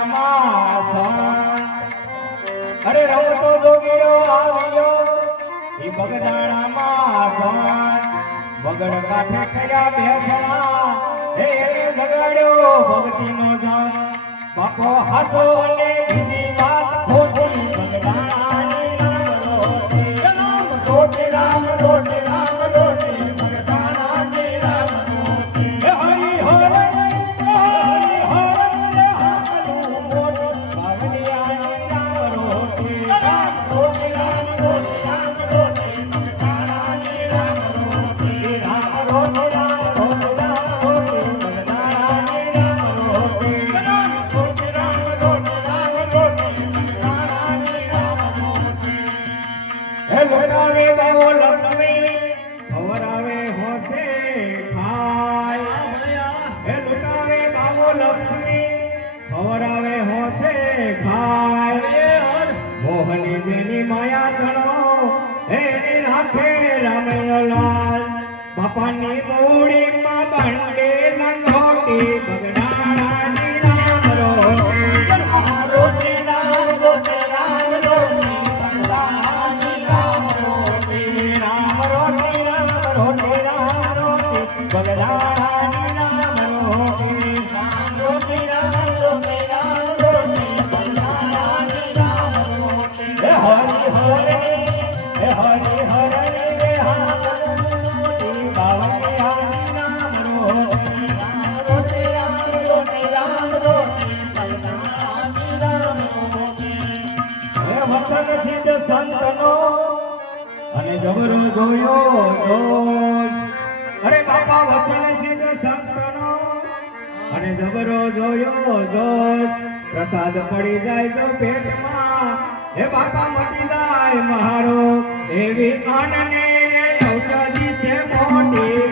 બગદાણામાં સણ અરે રમતો જોગીડો આવ્યો ઈ બગદાણામાં સણ બગડ કાઠે કર્યા બેસણા હે જગાડ્યો ભક્તિનો જન બાપો હાથો અને બીજી વાત ખોટી બગદાણાની Ram rote Ram rote Ram rote બગદાણાની Ram rote Hari હર લગાવે બાવો લક્ષ્મી ખવરાવે હોતે ખાય હે લગાવે બાવો લક્ષ્મી ખવરાવે હોતે ખાય મોહની દેની માયા ધણો હે રાખે રામલાલ બાપાની મૂડીમાં બાંડે લંગોટી બગડાણાની રામ રોટી રામ રોટે રામ રોટી બગદાણાની રામ રોટી રામ રોટી રામ રોટી રામ રોટી બગદાણાની રામ રોટી હે હરિ હરે હે હરિ હરે હે હારી બાવની હારી રામ રોટી રામ રોટી રામ રોટી રામ રોટી બગદાણાની રામ રોટી હે વતન સિદ્ધ સંતનો અને જબરો જોયો જોશ અરે બાપા વચન સિદ્ધ સંતનો અને જબરો જોયો જોશ પ્રસાદ પડી જાય તો પેટમાં હે બાપા મટી જાય મારો એવી અનને ઔષધિ છે મોટી